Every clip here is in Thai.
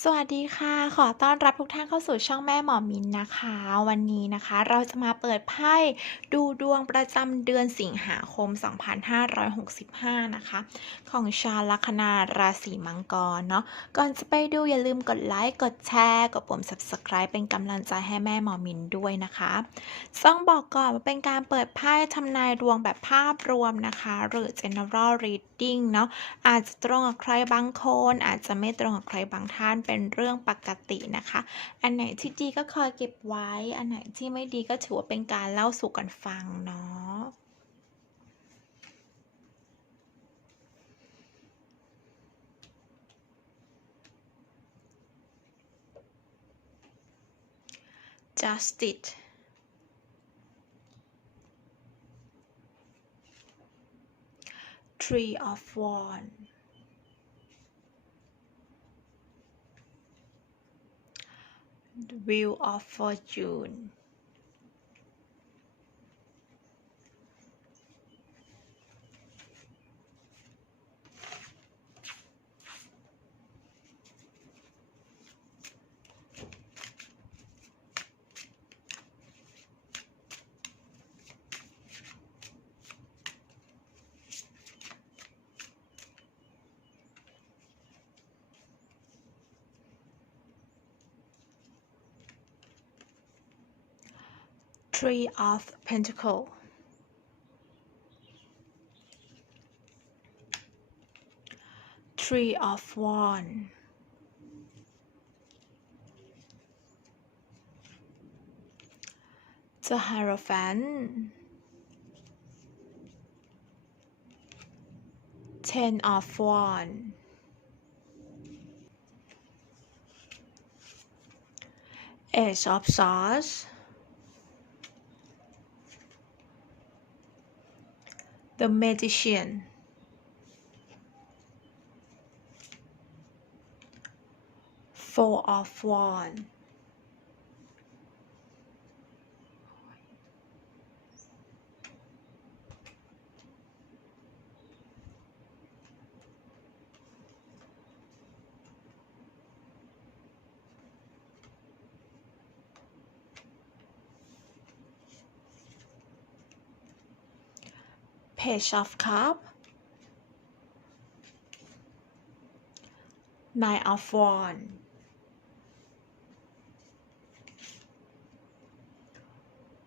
สวัสดีค่ะ ขอต้อนรับทุกท่านเข้าสู่ช่องแม่หมอมินนะคะ วันนี้นะคะ เราจะมาเปิดไพ่ดูดวงประจำเดือนสิงหาคม 2565 นะคะ ของชาวลัคนาราศีมังกรเนาะ ก่อนจะไปดูอย่าลืมกดไลค์ กดแชร์ กดปุ่ม subscribe เป็นกำลังใจให้แม่หมอมินด้วยนะคะต้องบอกก่อนว่าเป็นการเปิดไพ่ทำนายดวงแบบภาพรวมนะคะ หรือ general reading เนาะ อาจจะตรงกับใครบางคน อาจจะไม่ตรงกับใครบางท่านเป็นเรื่องปกตินะคะ อันไหนที่ดีก็คอยเก็บไว้ อันไหนที่ไม่ดีก็ถือว่าเป็นการเล่าสู่กันฟังเนาะ Justice Three of Wands Wheel of Fortune Three of Pentacle. Three of Wands. The Hierophant Ten of Wands. Ace of Swords The Magician Four of Wands Page of Cups Nine of Wands.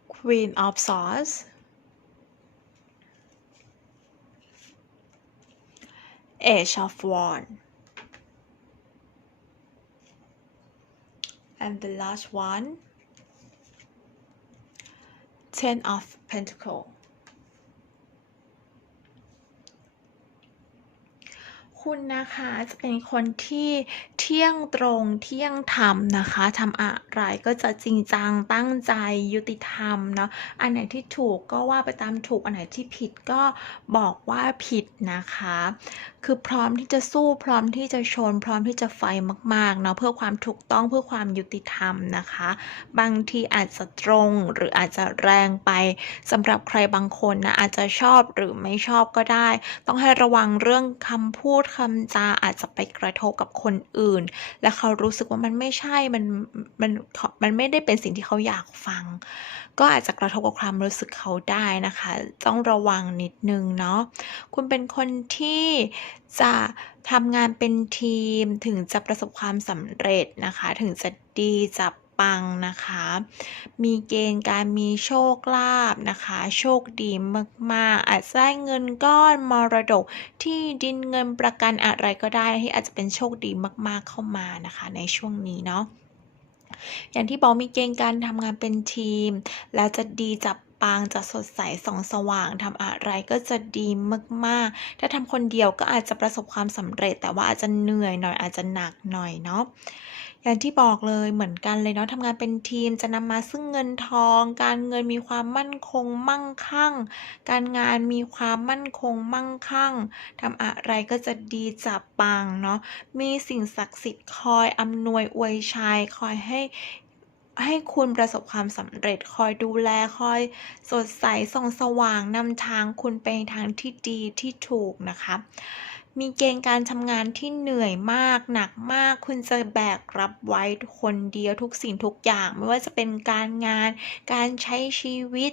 Queen of Swords. Ace of Wands. And the last one. Ten of Pentacles คุณนะคะจะเป็นคนที่เที่ยงตรงเที่ยงธรรมนะคะทำอะไรก็จะจริงจังตั้งใจยุติธรรมเนาะอันไหนที่ถูกก็ว่าไปตามถูกอันไหนที่ผิดก็บอกว่าผิดนะคะ คือพร้อมที่จะสู้พร้อมที่จะชน พร้อมที่จะไฟมากๆเนาะเพื่อความถูกต้องเพื่อความยุติธรรมนะคะ บางทีอาจจะตรงหรืออาจจะแรงไปสำหรับใครบางคนนะอาจจะชอบหรือไม่ชอบก็ได้ ต้องให้ระวังเรื่องคำพูดคำจาอาจจะไปกระทบกับคนอื่น และเขารู้สึกว่ามันไม่ใช่ มัน มัน มันไม่ได้เป็นสิ่งที่เขาอยากฟัง ก็อาจจะกระทบกับความรู้สึกเขาได้นะคะ ต้องระวังนิดนึงเนาะ คุณเป็นคนที่จะทำงานเป็นทีม ถึงจะประสบความสำเร็จนะคะ ถึงจะดีจะ ปังนะคะ มีเกณฑ์การมีโชคลาภนะคะ โชคดีมากๆ อาจจะได้เงินก้อนมรดกที่ดินเงินประกันอะไรก็ได้ที่อาจจะเป็นโชคดีมากๆเข้ามานะคะในช่วงนี้เนาะอย่างที่บอกมีเกณฑ์การทำงานเป็นทีม แล้วจะดีจับปังจะสดใสส่องสว่างทำอะไรก็จะดีมากๆ ถ้าทำคนเดียวก็อาจจะประสบความสำเร็จ แต่ว่าอาจจะเหนื่อยหน่อยอาจจะหนักหน่อยเนาะ อย่างที่บอกเลยเหมือนกันเลยเนาะทำงานเป็นทีมจะนำมาซึ่งเงินทอง การเงินมีความมั่นคงมั่งคั่ง การงานมีความมั่นคงมั่งคั่งทำอะไรก็จะดีจับปังเนาะมีสิ่งศักดิ์สิทธิ์คอยอำนวยอวยชัยคอยให้ให้คุณประสบความสำเร็จคอยดูแลคอยสดใสส่องสว่างนำทางคุณไปทางที่ดีที่ถูกนะคะ มีเกณฑ์การทำงานที่เหนื่อยมาก หนักมาก คุณจะแบกรับไว้คนเดียวทุกสิ่งทุกอย่าง ไม่ว่าจะเป็นการงาน การใช้ชีวิต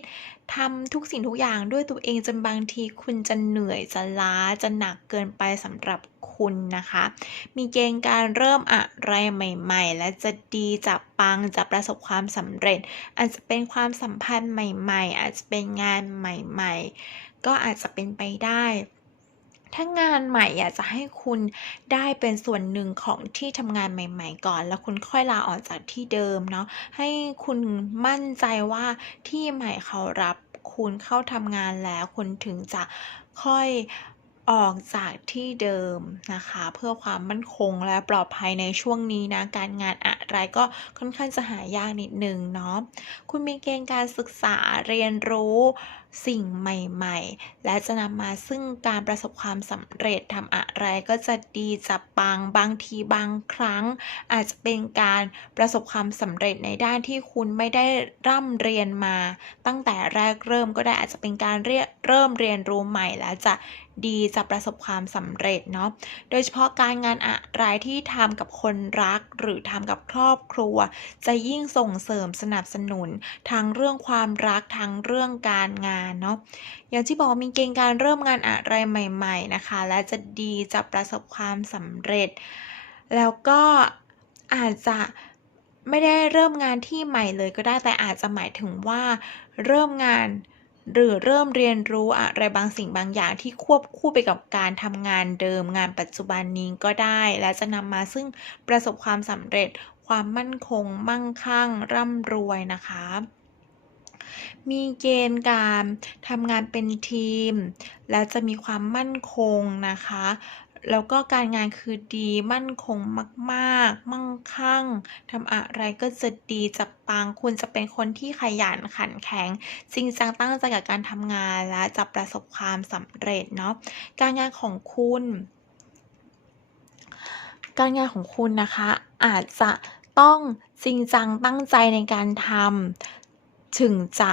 ทำทุกสิ่งทุกอย่างด้วยตัวเองจนบางทีคุณจะเหนื่อยจะล้าจะหนักเกินไปสำหรับคุณนะคะ มีเกณฑ์การเริ่มอะไรใหม่ ๆ และจะดีจะปังจะประสบความสำเร็จ อาจจะเป็นความสัมพันธ์ใหม่ ๆ อาจจะเป็นงานใหม่ ๆ ก็อาจจะเป็นไปได้ ถ้างานใหม่อยากจะให้คุณได้เป็นส่วนหนึ่งของที่ทำงานใหม่ ๆ ก่อน แล้วคุณค่อยลาออกจากที่เดิมเนาะให้คุณมั่นใจว่าที่ใหม่เขารับคุณเข้าทำงานแล้วคุณถึงจะค่อยออกจากที่เดิมนะคะ เพื่อความมั่นคงและปลอดภัยในช่วงนี้นะ การงานอะไรก็ค่อนข้างจะหายากนิดนึงเนาะคุณมีเกณฑ์การศึกษาเรียนรู้ สิ่งใหม่ๆ และจะนำมาซึ่งการประสบความสำเร็จทำอะไรก็จะดีจะปังบางทีบางครั้ง อาจจะเป็นการประสบความสำเร็จในด้านที่คุณไม่ได้ร่ำเรียนมา ตั้งแต่แรกเริ่มก็ได้อาจจะเป็นการเรียเริ่มเรียนรู้ใหม่และจะดีจะประสบความสำเร็จเนาะ โดยเฉพาะการงานอะไรที่ทำกับคนรัก หรือทำกับครอบครัว จะยิ่งส่งเสริมสนับสนุนทั้งเรื่องความรักทั้งเรื่องการงานเนาะอย่างที่บอกมีเกณฑ์การเริ่มงานอะไรใหม่ ๆนะคะ และจะดีจะประสบความสำเร็จ แล้วก็อาจจะไม่ได้เริ่มงานที่ใหม่เลยก็ได้แต่อาจจะหมายถึงว่า เริ่มงานหรือเริ่มเรียนรู้อะไรบางสิ่งบางอย่างที่ควบคู่ไปกับการทำงานเดิมงานปัจจุบันนี้ก็ได้ และจะนำมาซึ่งประสบความสำเร็จ ความมั่นคง มั่งคั่ง ร่ำรวยนะคะ มีเกณฑ์การทำงานเป็นทีม และจะมีความมั่นคงนะคะ แล้วก็การงานคือดีมั่นคงมาก ๆ มั่งคั่งทำอะไรก็จะดีจะปังคุณจะเป็นคนที่ขยันขันแข็งจริงจังตั้งใจกับการทำงานและจะประสบความสำเร็จเนาะการงานของคุณ การงานของคุณนะคะอาจจะต้องจริงจังตั้งใจในการทำ ถึงจะ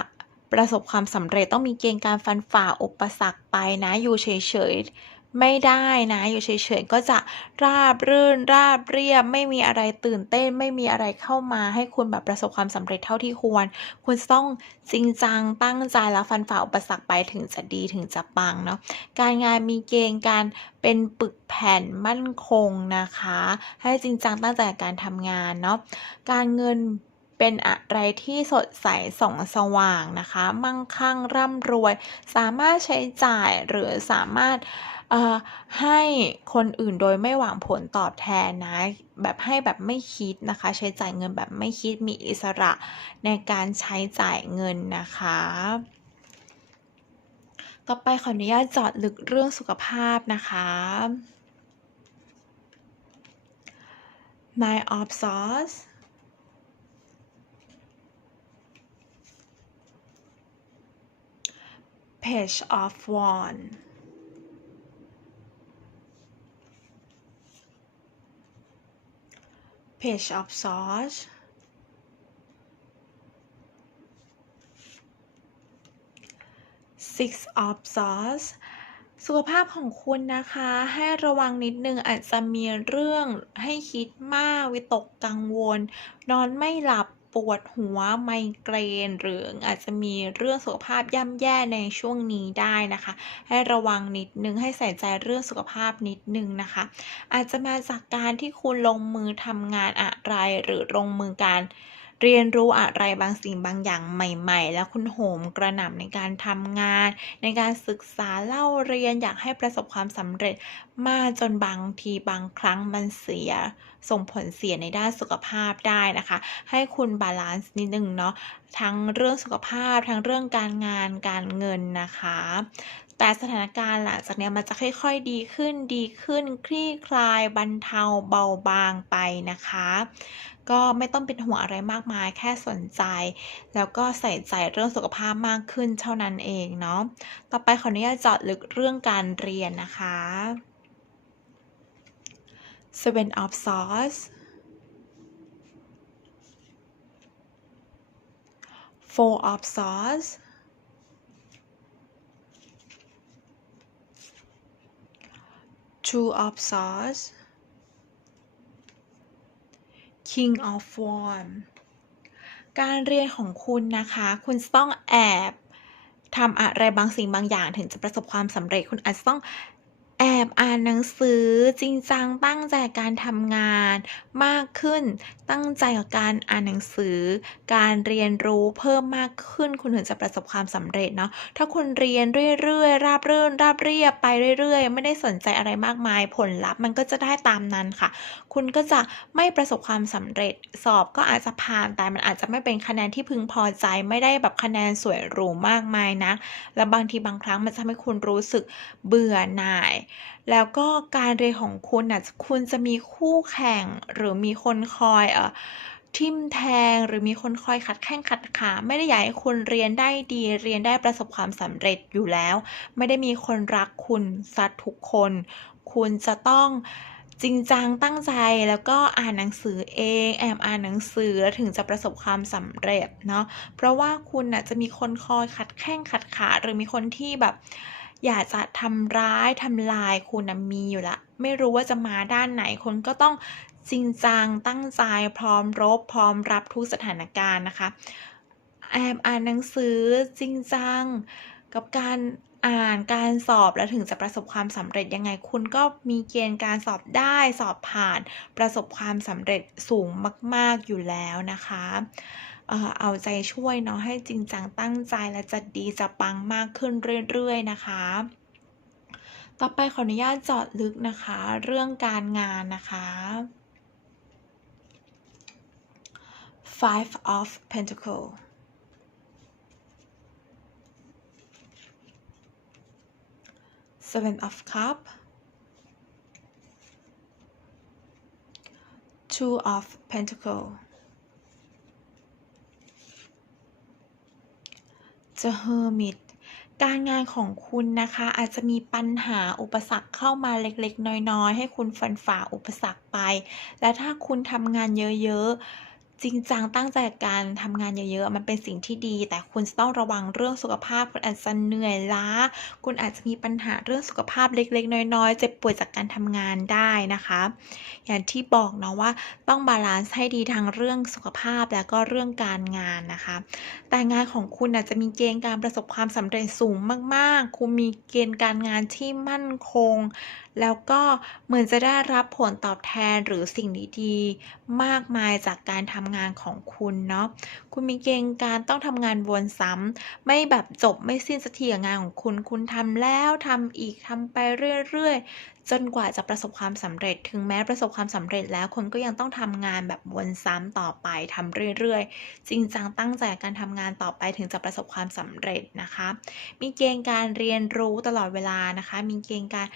ประสบความสำเร็จต้องมีเกณฑ์การฟันฝ่าอุปสรรคไปนะอยู่เฉยๆไม่ได้นะอยู่เฉยๆก็จะราบรื่นราบเรียบ ไม่มีอะไรตื่นเต้น ไม่มีอะไรเข้ามาให้คุณแบบประสบความสำเร็จเท่าที่ควร คุณต้องจริงจังตั้งใจและฟันฝ่าอุปสรรคไปถึงจะดีถึงจะปังเนาะการงานมีเกณฑ์การเป็นปึกแผ่นมั่นคงนะคะ ให้จริงจังตั้งใจกับการทำงานเนาะการเงิน เป็นอะไรที่สดใสส่องสว่างนะคะ มั่งคั่งร่ำรวย สามารถใช้จ่ายหรือสามารถให้คนอื่นโดยไม่หวังผลตอบแทนนะ แบบให้แบบไม่คิดนะคะ ใช้จ่ายเงินแบบไม่คิดมีอิสระในการใช้จ่ายเงินนะคะ ต่อไปขออนุญาตจาะลึกเรื่องสุขภาพนะคะ Nine of Swords Page of Wands Page of Swords Six of Swords สุขภาพของคุณนะคะ ให้ระวังนิดหนึ่งอาจจะมีเรื่องให้คิดมาก วิตกกังวล นอนไม่หลับ ปวดหัวไมเกรน หรืออาจจะมีเรื่องสุขภาพย่ำแย่ในช่วงนี้ได้นะคะ ให้ระวังนิดนึงให้ใส่ใจเรื่องสุขภาพนิดนึงนะคะ อาจจะมาจากการที่คุณลงมือทำงานอะไรหรือลงมือการ เรียนรู้อะไรบางสิ่งบางอย่างใหม่ ๆ แล้วคุณโหมกระหน่ำในการทำงาน ในการศึกษาเล่าเรียนอยากให้ประสบความสำเร็จมากจนบางทีบางครั้งมันเสีย ส่งผลเสียในด้านสุขภาพได้นะคะ ให้คุณบาลันซ์นิดหนึ่งเนาะทั้งเรื่องสุขภาพทั้งเรื่องการงานการเงินนะคะ แต่สถานการณ์หลังจากนี้มันจะค่อยๆดีขึ้นดีขึ้น คลี่คลายบรรเทาเบาบางไปนะคะ ก็ไม่ต้องเป็นห่วงอะไรมากมายแค่สนใจ แล้วก็ใส่ใจเรื่องสุขภาพมากขึ้นเท่านั้นเองเนาะต่อไปขออนุญาตเจาะลึกเรื่องการเรียนนะคะ Seven of Swords Four of Swords two of swords king of wands การเรียนของคุณนะคะ คุณต้องแอบทำอะไรบางสิ่งบางอย่างถึงจะประสบความสำเร็จคุณอาจจะต้อง อ่านหนังสือจริงจังตั้งใจการทำงานมากขึ้น ตั้งใจกับการอ่านหนังสือ การเรียนรู้เพิ่มมากขึ้น คุณถึงจะประสบความสำเร็จเนาะถ้าคุณเรียนเรื่อยๆ ราบรื่นราบเรียบไปเรื่อยๆ ไม่ได้สนใจอะไรมากมายผลลัพธ์มันก็จะได้ตามนั้นค่ะ คุณก็จะไม่ประสบความสำเร็จ สอบก็อาจจะผ่านแต่มันอาจจะไม่เป็นคะแนนที่พึงพอใจไม่ได้แบบคะแนนสวยหรูมากมายนะ และบางทีบางครั้งมันจะทำให้คุณรู้สึกเบื่อหน่ายแล้วก็การเรียนของคุณน่ะคุณจะมีคู่แข่งหรือมีคนคอยเอ่อทิมแทงหรือมีคนคอยขัดแข้งขัดขา ไม่ได้อยากให้คุณเรียนได้ดีเรียนได้ประสบความสำเร็จอยู่แล้ว ไม่ได้มีคนรักคุณสัตทุกคน คุณจะต้องจริงจังตั้งใจแล้วก็อ่านหนังสือเองแอบอ่านหนังสือแล้วถึงจะประสบความสำเร็จเนาะเพราะว่าคุณน่ะจะมีคนคอยขัดแข้งขัดขา หรือมีคนที่แบบ อยากจะทำร้ายทำลายคุณนะมีอยู่ละ ไม่รู้ว่าจะมาด้านไหนคนก็ต้องจริงจังตั้งใจพร้อมรบ พร้อมรับทุกสถานการณ์นะคะแอบอ่านหนังสือจริงจังกับการอ่านการสอบแล้วถึงจะประสบความสำเร็จยังไงคุณก็มีเกณฑ์การสอบได้สอบผ่านประสบความสำเร็จสูงมาก ๆอยู่แล้วนะคะ เอาใจช่วยเนาะให้จริงจังตั้งใจและจะดีจะปังมากขึ้นเรื่อยๆนะคะ ต่อไปขออนุญาตเจาะลึกนะคะ เรื่องการงานนะคะ Five of Pentacle Seven of Cup Two of Pentacle The Hermit การงานของคุณนะคะอาจจะมีปัญหาอุปสรรคเข้ามาเล็กๆ น้อยๆ ให้คุณฟันฝ่าอุปสรรคไป และถ้าคุณทำงานเยอะๆ จริงจังตั้งใจการทำงานเยอะๆ มันเป็นสิ่งที่ดี แต่คุณจะต้องระวังเรื่องสุขภาพ คุณอาจจะเหนื่อยล้า คุณอาจจะมีปัญหาเรื่องสุขภาพเล็กๆ น้อยๆ เจ็บป่วยจากการทำงานได้นะคะ อย่างที่บอกเนาะว่าต้องบาลานซ์ให้ดีทั้งเรื่องสุขภาพแล้วก็เรื่องการงานนะคะ แต่งานของคุณอาจจะมีเกณฑ์การประสบความสำเร็จสูงมากๆ คุณมีเกณฑ์การงานที่มั่นคง แล้วก็เหมือนจะได้รับผลตอบแทนหรือสิ่งดีๆ มากมายจากการทำงานของคุณเนาะคุณมีเกณฑ์การต้องทำงานวนซ้ำไม่แบบจบไม่สิ้นสักทีงานของคุณ คุณทำแล้วทำอีกทำไปเรื่อยๆ จนกว่าจะประสบความสำเร็จ ถึงแม้ประสบความสำเร็จแล้วคุณก็ยังต้องทำงานแบบวนซ้ำต่อไปทำเรื่อยๆ จริงจังตั้งใจการทำงานต่อไปถึงจะประสบความสำเร็จนะคะ มีเกณฑ์การเรียนรู้ตลอดเวลานะคะ มีเกณฑ์การ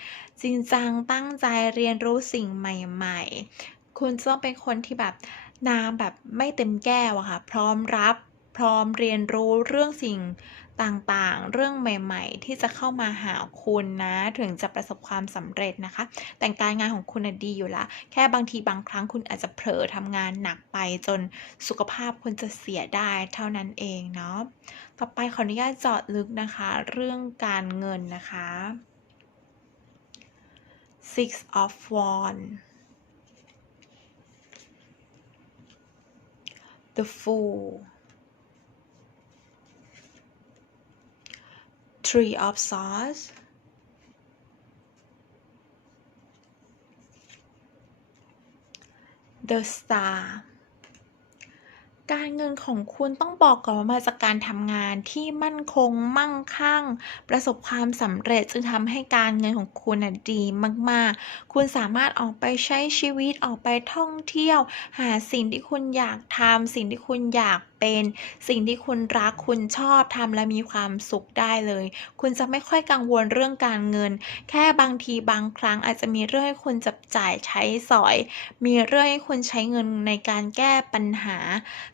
จริงจังตั้งใจเรียนรู้สิ่งใหม่ๆ คุณจะต้องเป็นคนที่แบบน้ำแบบไม่เต็มแก้วอะค่ะ พร้อมรับพร้อมเรียนรู้เรื่องสิ่ง ต่างๆ เรื่องใหม่ๆ ที่จะเข้ามาหาคุณนะ ถึงจะประสบความสำเร็จนะคะ แต่การงานของคุณดีอยู่ละ แค่บางทีบางครั้งคุณอาจจะเผลอทำงานหนักไปจนสุขภาพคุณจะเสียได้เท่านั้นเองเนาะ ต่อไปขออนุญาตเจาะลึกนะคะ เรื่องการเงินนะคะ Six of Wands The Fool tree of Swords The Star การเงินของคุณต้องบอกก่อนว่ามาจากการทำงานที่มั่นคงมั่งคั่ง ประสบความสำเร็จจึงทำให้การเงินของคุณน่ะดีมากๆ คุณสามารถออกไปใช้ชีวิตออกไปท่องเที่ยว หาสิ่งที่คุณอยากทำสิ่งที่คุณอยาก เป็นสิ่งที่คุณรักคุณชอบทำและมีความสุขได้เลย คุณจะไม่ค่อยกังวลเรื่องการเงิน แค่บางทีบางครั้งอาจจะมีเรื่องให้คุณจับจ่ายใช้สอย มีเรื่องให้คุณใช้เงินในการแก้ปัญหา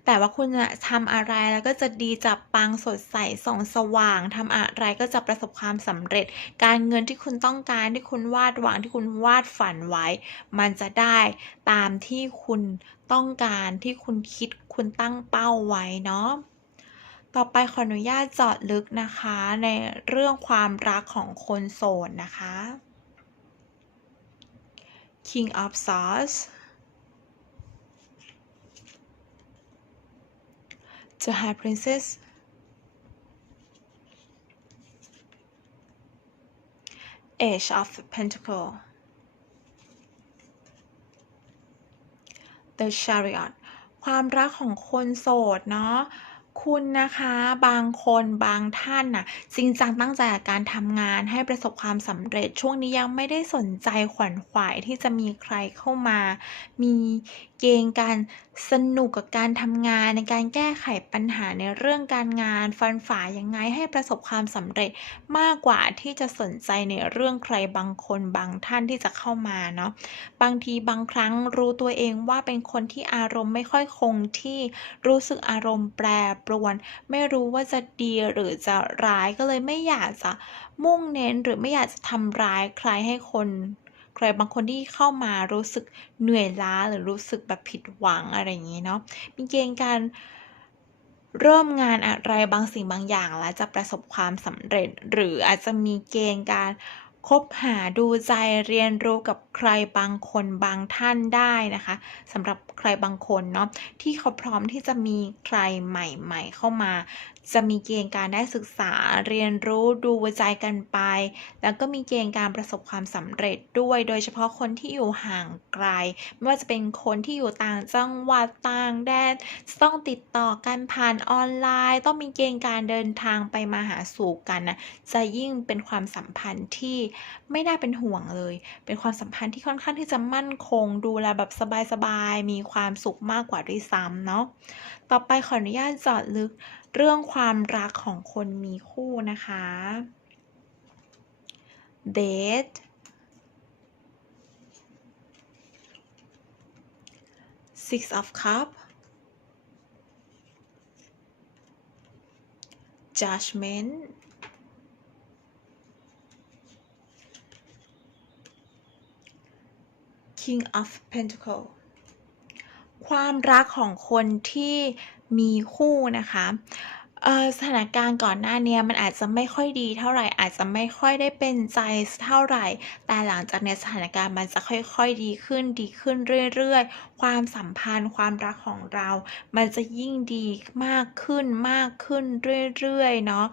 แต่ว่าคุณจะทำอะไรแล้วก็จะดีจับปังสดใสส่องสว่างทำอะไรก็จะประสบความสำเร็จ การเงินที่คุณต้องการที่คุณวาดหวังที่คุณวาดฝันไว้ มันจะได้ตามที่คุณ ต้องการที่คุณคิดคุณตั้งเป้าไว้เนาะต่อไปขออนุญาตเจาะลึกนะคะ ในเรื่องความรักของคนโสดนะคะ King of Swords The High Princess Age of Pentacle The Chariot ความรักของคนโสดเนาะคุณนะคะบางคนบางท่านน่ะจริงจังตั้งใจกับการทำงานให้ประสบความสำเร็จช่วงนี้ยังไม่ได้สนใจขวัญขวายที่จะมีใครเข้ามา มี เกณฑ์การสนุกกับการทำงานในการแก้ไขปัญหาในเรื่องการงาน ฟันฝ่ายังไงให้ประสบความสำเร็จมากกว่าที่จะสนใจในเรื่องใครบางคนบางท่านที่จะเข้ามาเนาะบางทีบางครั้งรู้ตัวเองว่าเป็นคนที่อารมณ์ไม่ค่อยคงที่รู้สึกอารมณ์แปรปรวน ไม่รู้ว่าจะดีหรือจะร้ายก็เลยไม่อยากจะมุ่งเน้นหรือไม่อยากจะทำร้ายใครให้คน ใครบางคนที่เข้ามารู้สึกเหนื่อยล้าหรือรู้สึกแบบผิดหวังอะไรอย่างงี้เนาะมีเกณฑ์การเริ่มงานอะไรบางสิ่งบางอย่างแล้วจะประสบความสำเร็จ หรืออาจจะมีเกณฑ์การคบหาดูใจเรียนรู้กับใครบางคนบางท่านได้นะคะสำหรับใครบางคนเนาะที่เขาพร้อมที่จะมีใครใหม่ ๆ เข้ามา จะมีเกณฑ์การได้ศึกษาเรียนรู้ดูใจกันไป แล้วก็มีเกณฑ์การประสบความสำเร็จด้วย โดยเฉพาะคนที่อยู่ห่างไกล ไม่ว่าจะเป็นคนที่อยู่ต่างจังหวัดต่างแดนจะต้องติดต่อกันผ่านออนไลน์ ต้องมีเกณฑ์การเดินทางไปมาหาสู่กันนะจะยิ่งเป็นความสัมพันธ์ที่ไม่น่าเป็นห่วงเลย เป็นความสัมพันธ์ที่ค่อนข้างที่จะมั่นคงดูแลแบบสบายๆมีความสุขมากกว่าด้วยซ้ำเนาะต่อไปขออนุญาตเจาะลึก เรื่องความรักของคนมีคู่นะคะ Date Six of Cup Judgment King of Pentacle ความรักของคนที่มีคู่นะคะสถานการณ์ก่อนหน้านี้มันอาจจะไม่ค่อยดีเท่าไหร่ อาจจะไม่ค่อยได้เป็นใจเท่าไหร่ แต่หลังจากเนี้ยสถานการณ์มันจะค่อยๆดีขึ้นดีขึ้นเรื่อยๆ ความสัมพันธ์ความรักของเรา มันจะยิ่งดีมากขึ้นมากขึ้นเรื่อยๆเนาะ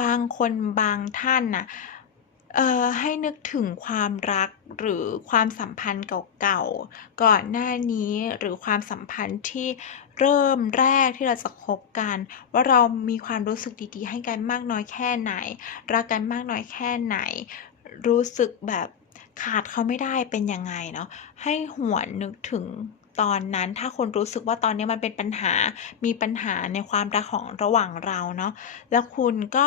บางคนบางท่านน่ะเอ่อ ให้นึกถึงความรักหรือความสัมพันธ์เก่าๆ ก่อนหน้านี้หรือความสัมพันธ์ที่เริ่มแรกที่เราจะคบกัน ว่าเรามีความรู้สึกดีๆ ให้กันมากน้อยแค่ไหน รักกันมากน้อยแค่ไหน รู้สึกแบบขาดเขาไม่ได้เป็นยังไงเนาะให้หวนนึกถึงตอนนั้นถ้าคุณรู้สึกว่าตอนนี้มันเป็นปัญหามีปัญหาในความรักของระหว่างเราเนาะแล้วคุณก็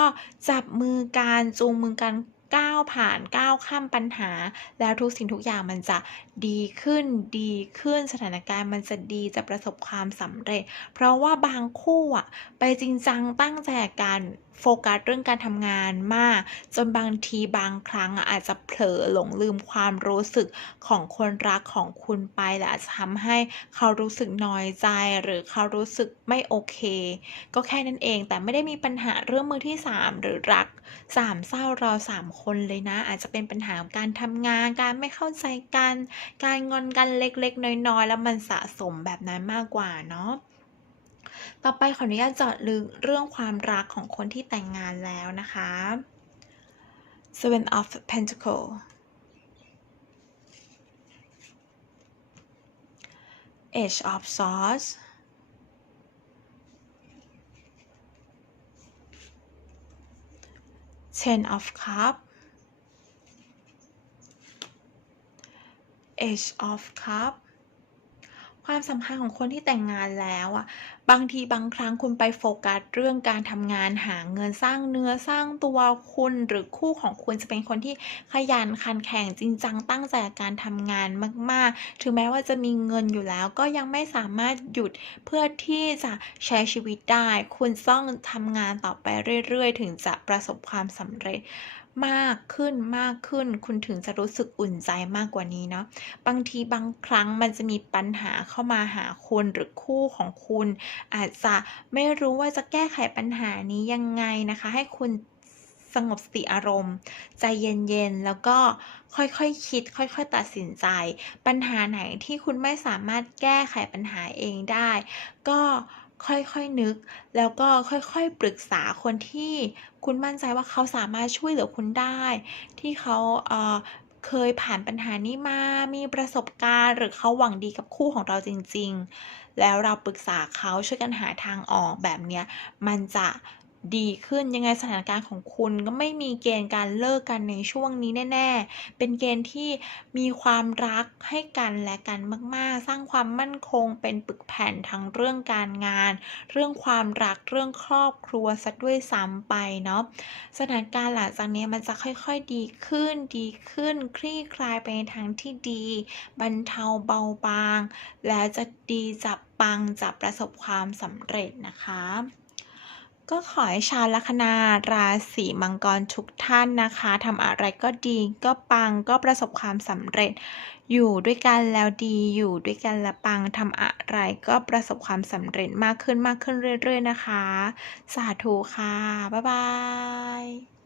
จับมือกันจูงมือกัน ก้าวผ่านก้าวข้ามปัญหา แล้วทุกสิ่งทุกอย่างมันจะดีขึ้นดีขึ้นสถานการณ์มันจะดีจะประสบความสำเร็จ เพราะว่าบางคู่อะไปจริงจังตั้งใจกัน โฟกัสเรื่องการทำงานมาก จนบางทีบางครั้งอาจจะเผลอหลงลืมความรู้สึกของคนรักของคุณไปและอาจจะทำให้เขารู้สึกน้อยใจ หรือเขารู้สึกไม่โอเค ก็แค่นั้นเองแต่ไม่ได้มีปัญหาเรื่องมือที่ 3 หรือรักสามเศร้าเรา3คนเลยนะ อาจจะเป็นปัญหาของการทำงาน การไม่เข้าใจกัน การงอนกันเล็กๆ น้อยๆ แล้วมันสะสมแบบนั้นมากกว่าเนาะ ต่อไปขออนุญาตเจาะลึกเรื่องความรักของคนที่แต่งงานแล้วนะคะ Seven of Pentacles Age of Swords Ten of Cups Age of Cups ความสัมพันธ์ของคนที่แต่งงานแล้วอะบางทีบางครั้งคุณไปโฟกัสเรื่องการทำงานหาเงินสร้างเนื้อสร้างตัวคุณหรือคู่ของคุณจะเป็นคนที่ขยันขันแข็งจริงจังตั้งใจกับการทำงานมาก ๆ ถึงแม้ว่าจะมีเงินอยู่แล้ว ก็ยังไม่สามารถหยุดเพื่อที่จะใช้ชีวิตได้ คุณต้องทำงานต่อไปเรื่อย ๆ ถึงจะประสบความสำเร็จ มากขึ้นๆคุณถึงจะรู้สึกอุ่นใจมากกว่านี้เนาะบางทีบางครั้งมันจะมีปัญหาเข้ามาหาคุณหรือคู่ของคุณ อาจจะไม่รู้ว่าจะแก้ไขปัญหานี้ยังไงนะคะ ให้คุณสสงบสติอารมณ์ ใจเย็นๆ แล้วก็ค่อยๆคคิด ค่อยๆ ตัดสินใจ ปัญหาไหนที่คุณไม่สามารถแก้ไขปัญหาเองได้ ก็ ค่อยๆนึก แล้วก็ค่อยๆปรึกษาคนที่คุณมั่นใจว่าเขาสามารถช่วยเหลือคุณได้ ที่เขาเเคยผ่านปัญหานี้มา มีประสบการณ์ หรือเขาหวังดีกับคู่ของเราจริง ๆ แล้วเราปรึกษาเขาช่วยกันหาทางออกแบบเนี้ย มันจะ ดีขึ้นยังไงสถานการณ์ของคุณก็ไม่มีเกณฑ์การเลิกกันในช่วงนี้แน่ ๆ เป็นเกณฑ์ที่มีความรักให้กันและกันมาก ๆ สร้างความมั่นคงเป็นปึกแผ่นทั้งเรื่องการงาน เรื่องความรักเรื่องครอบครัวเสียด้วยซ้ำไปเนาะสถานการณ์หลังจากนี้มันจะค่อยๆดีขึ้นดีขึ้นคลี่คลายไปในทางที่ดี บรรเทาเบาบาง แล้วจะดีจะปังจะประสบความสำเร็จนะคะ ก็ขอให้ชาวลัคนาราศีมังกรทุกท่านนะคะทำอะไรก็ดีก็ปังก็ประสบความสำเร็จ อยู่ด้วยกันแล้วดีอยู่ด้วยกันแล้วปังทำอะไรก็ประสบความสำเร็จมากขึ้นมากขึ้นเรื่อย ๆ นะคะ สาธุค่ะ บ๊ายบาย